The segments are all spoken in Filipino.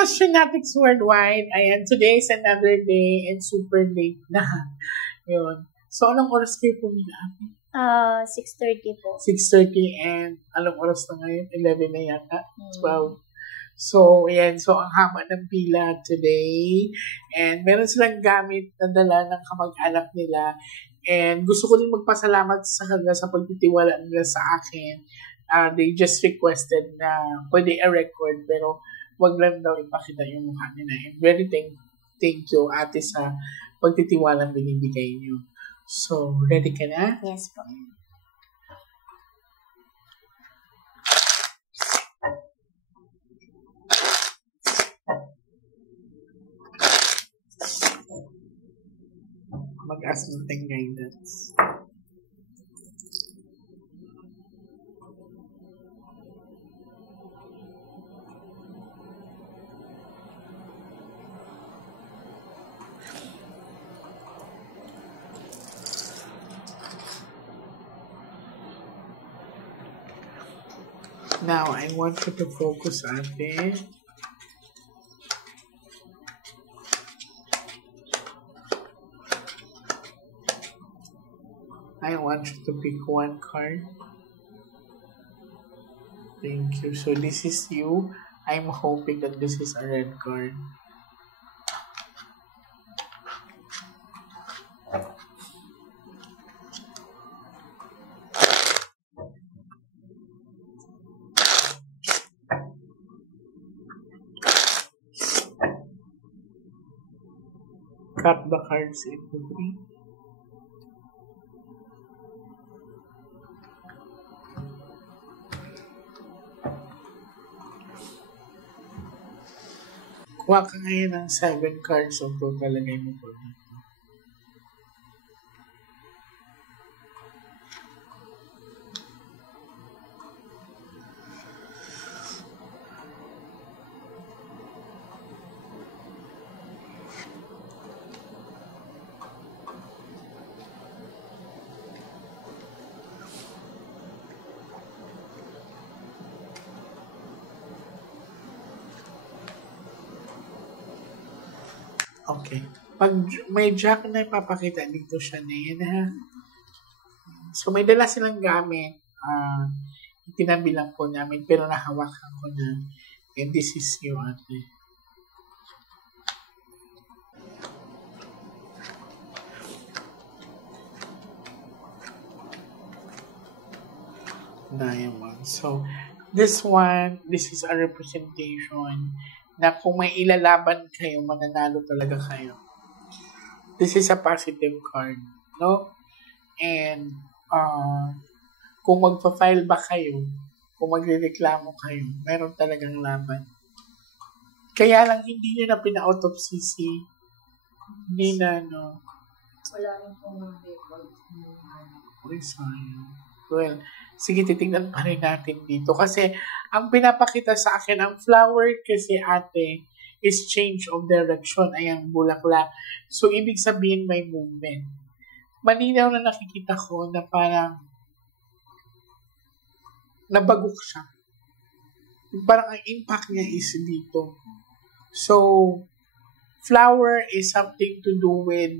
Astronauts Worldwide. Ayan, today is another day and super late na. Yun. So, anong oras kayo pumila? 6:30 po. 6:30 and anong oras na ngayon? 11 na yata? 12. So, ayan. So, ang haba ng pila today. And meron silang gamit na dala ng kamag-anak nila. And gusto ko din magpasalamat sa kanila sa pagtitiwala nila sa akin. They just requested na pwede i-record pero wag lang daw ipakita yung mukha nila. And very thank you, ate, sa pagtitiwalang binibigay niyo. So, ready ka na? Yes po. Mag-ask ng guidance. Now, I want you to focus on it. I want you to pick one card. Thank you. So, this is you. I'm hoping that this is a red card. Cut the cards into 3. Kuha ka ngayon ng 7 cards o ito talagay mo po dito. Okay. Pag may jack na ipapakita, dito siya na yan, ha? So, may dala silang gamit. Itinabi lang po namin, pero nahawakan ko na. And this is you, ate. Diamond. So, this is a representation na kung may ilalaban kayo, mananalo talaga kayo. This is a positive card, no? And kung magpa-file ba kayo, kung magrereklamo kayo, meron talagang laban. Kaya lang hindi nyo na pina-autopsy, hindi na, no? Wala na pong record. Ay, sayang. Well, sige, titignan pa rin natin dito. Kasi, ang pinapakita sa akin, ang flower kasi, ate, is change of direction. Ayan, bulaklak. So, ibig sabihin may movement. Malinaw na nakikita ko na parang nabagok siya. Parang ang impact niya is dito. So, flower is something to do with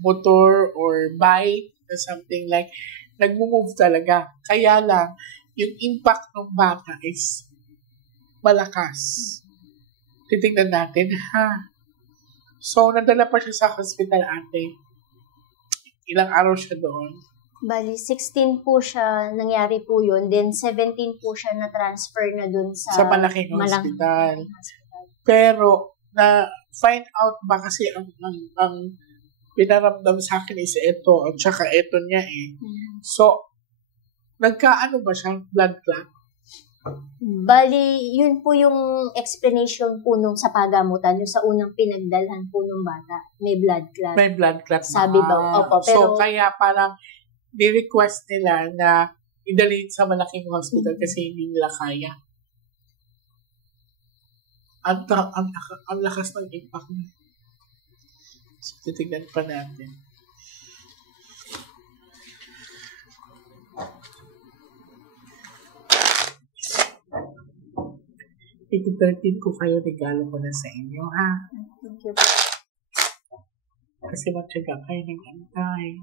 motor or bike or something like nag-move talaga. Kaya lang, yung impact ng bata is malakas. Titignan natin, ha? So, nadala pa siya sa hospital, ate. Ilang araw siya doon? Bali, 16 po siya, nangyari po yun. Then, 17 po siya na-transfer na dun sa malaking hospital. Pero, na-find out ba kasi ang pinaramdam sa akin is ito, at saka ito niya eh. So, nagkaano ba siya? Blood clot? Bali, yun po yung explanation po nung sa pagamutan, yung sa unang pinagdalhan po nung bata. May blood clot. May blood clot. Sabi daw. Opo, pero, so, kaya parang ni-request nila na idalhin sa malaking hospital kasi hindi nila kaya. Ang lakas ng impact niya. So, titignan pa natin. 13 ko kayo, regalo ko na sa inyo, ha? Thank you. Kasi matyaga kayo ng antay.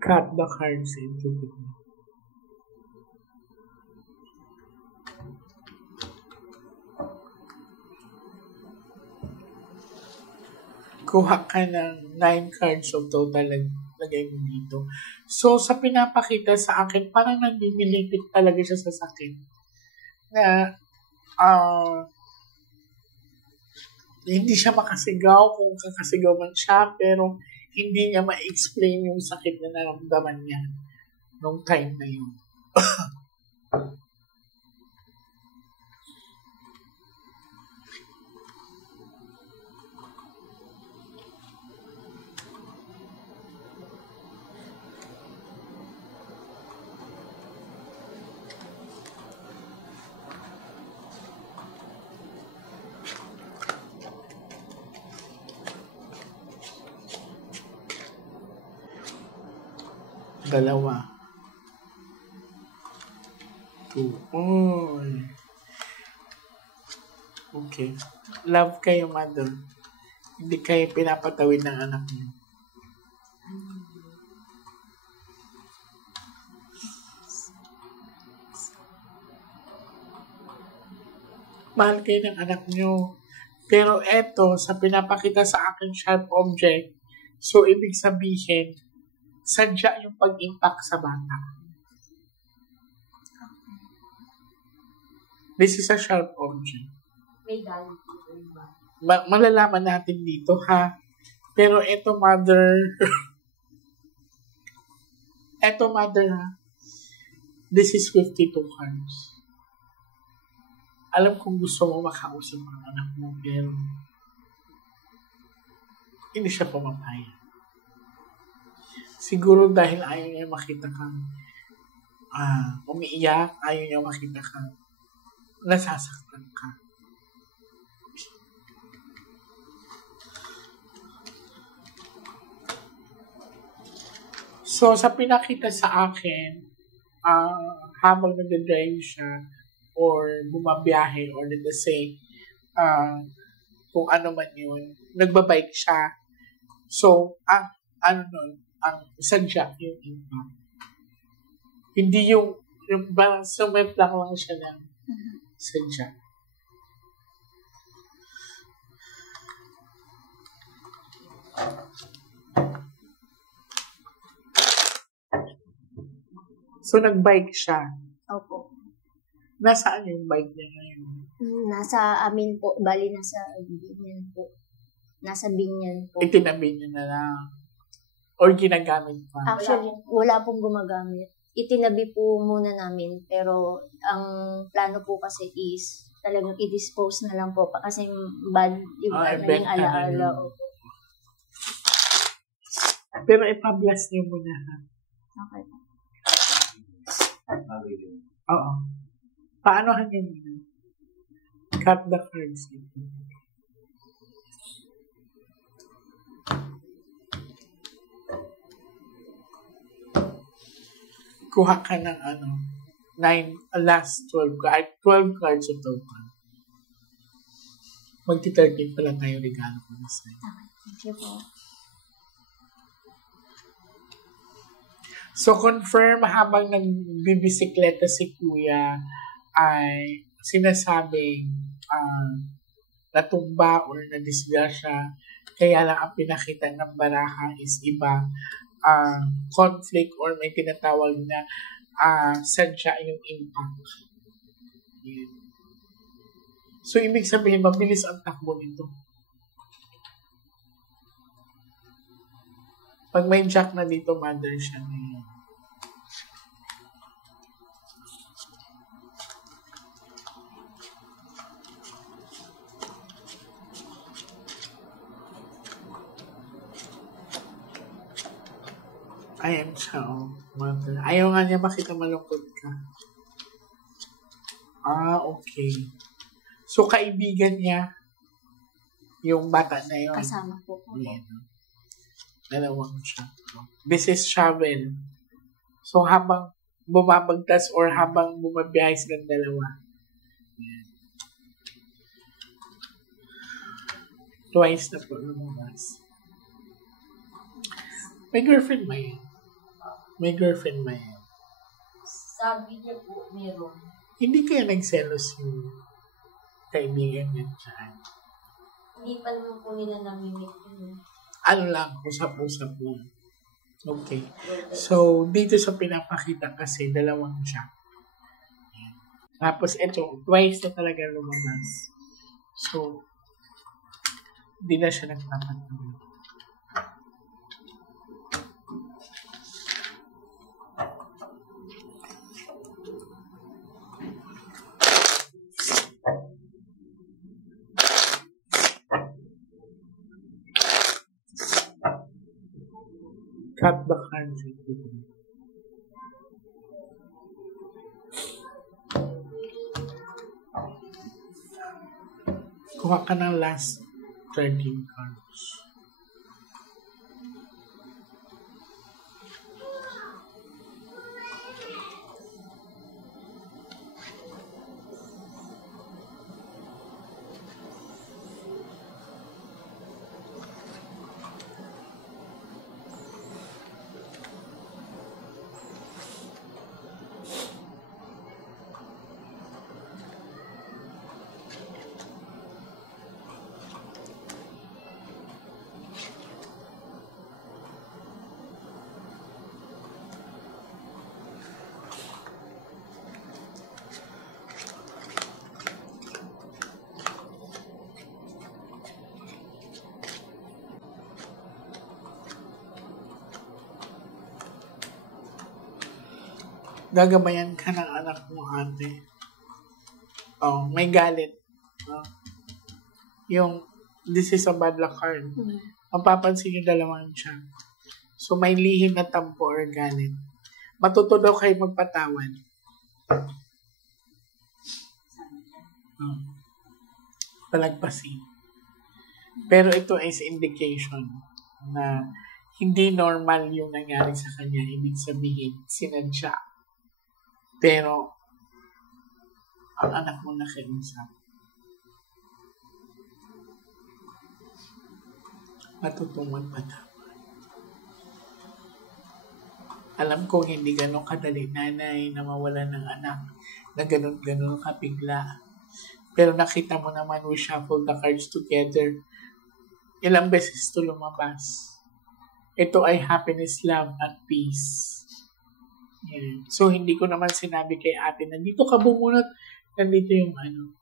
Cut the cards into the... Kuha ka ng 9 cards of total, lagay mo dito. So, sa pinapakita sa akin, parang nandimilipit talaga siya sa sakit. Na, hindi siya makasigaw kung kakasigaw man siya, pero hindi niya ma-explain yung sakit na naramdaman niya nung time na yun. Dalawa. 2. Oy. Okay. Love kayo, mother. Hindi kayo pinapatawid ng anak niyo. Mahal kayo ng anak niyo. Pero eto, sa pinapakita sa akin sharp object, so ibig sabihin, sadya yung pag-impact sa bata. This is a sharp object. May galit po ba? Malalaman natin dito, ha? Pero eto, mother. Eto, mother, ha? This is 52 cards. Alam kong gusto mo makausap ang anak mo, pero hindi siya pumapayag. Siguro dahil ayaw niya makita kang umiiyak, ayaw niya makita kang nasasaktan ka. So, sa pinakita sa akin, habang nag-drive siya, or bumabiyahe, or let's say, kung ano man yun, nagbabike siya. So, ang sadya yung impact. Hindi yung parang sumet lang siya ng sadya. So, nag-bike siya. Opo. Nasaan yung bike niya ngayon? Nasa amin po. Bali, nasa Binyan po. Nasa Binyan po. Itinabi niya na lang. Or ginagamit pa? Actually, wala pong gumagamit. Itinabi po muna namin. Pero, ang plano po kasi is talagang i-dispose na lang po. Kasi bad yung naging alaala. Pero ipa-bless niyo muna, ha? Okay. Oo. Paano hanya muna? Cut the cards dito. Kuha ka ng last 12 cards of total. Magti-13 pa lang tayo regalo ko na sa'yo. Thank you po. So, confirm habang nagbibisikleta si Kuya ay sinasabing natumba or nadisgrasya. Kaya lang ang pinakita ng baraha is iba. Conflict or may tinatawag na sadya yung impact. Yan. So, ibig sabihin, mabilis ang takbo nito. Pag may jack na dito, mother siya na yun. Ayan siya, mother. Ayaw nga niya makita malungkot ka. Okay. So, kaibigan niya yung bata na yun. Kasama po. Ayan. Dalawang siya. This is shovel. So, habang bumabagtas or habang bumabiyahe silang dalawa. Yan. Twice na po lumabas. May girlfriend ba yan? May girlfriend ba yan? Sabi niya po, meron. Hindi kaya nagselos yung kaibigan niya dyan? Hindi pa naman po nila namimit yun. Ano lang, usap-usap lang. Okay. So, dito sa pinapakita kasi, dalawang siya. Tapos, ito, twice na talaga lumabas. So, hindi na siya nagpapatuloy. Cut the cards. Kuha ka ng last 13 cards. Gagabayan ka ng anak mo, ate. Oh, may galit. Oh. Yung, this is a bad luck card. Mapapansin yung dalawang siya. So, may lihim na tampo or galit. Matuto daw kayo magpatawad. Oh. Palagpasin. Pero ito is indication na hindi normal yung nangyari sa kanya. Ibig sabihin, sinadya. Pero, ang anak mo nakiusap. Matutong magpatawad. Alam kong hindi ganun kadali, nanay, na mawalan ng anak, na ganun-ganun kabigla. Pero nakita mo naman, we shuffle the cards together. Ilang beses ito lumabas. Ito ay happiness, love, at peace. Yeah. So, hindi ko naman sinabi kay ate na dito ka bumunot, nandito yung ano.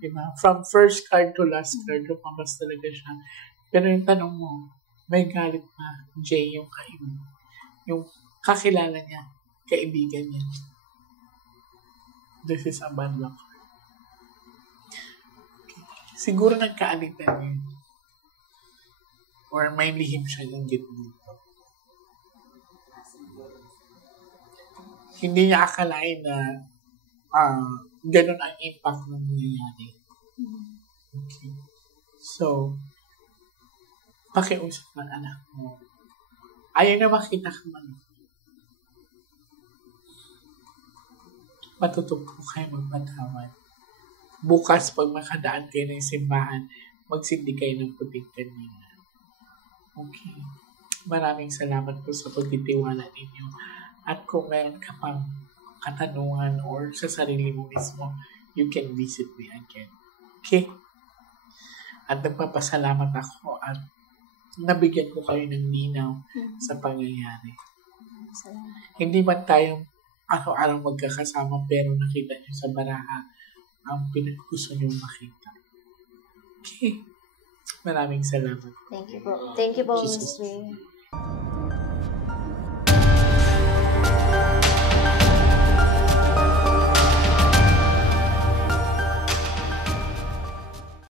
Diba? From first card to last card, lumabas talaga siya. Pero yung tanong mo, may galit pa, Jay, yung kaibigan. Yung kakilala niya, kaibigan niya. This is a bad luck. Siguro nagkaalitan yun. Or may lihim siya yung gitna. Hindi niya akalain na ganun ang impact ng nangyayari. Okay. So, pakiusap ng anak mo. Ayaw na makita ka man. Matutupo kayo magpatawad. Bukas, pag makadaan kayo ng simbahan, magsindi kayo ng puting kanina. Okay. Maraming salamat po sa pagtitiwala ninyo. At kung meron ka pang katanungan or sa sarili mo mismo, you can visit me again. Okay? At nagpapasalamat ako at nabigyan ko kayo ng linaw sa pangyayari. Hindi man tayo araw-araw magkakasama pero nakita nyo sa baraha ang pinaggusto nyo makita. Okay? Maraming salamat. Thank you po. Thank you po, Jesus. Mr.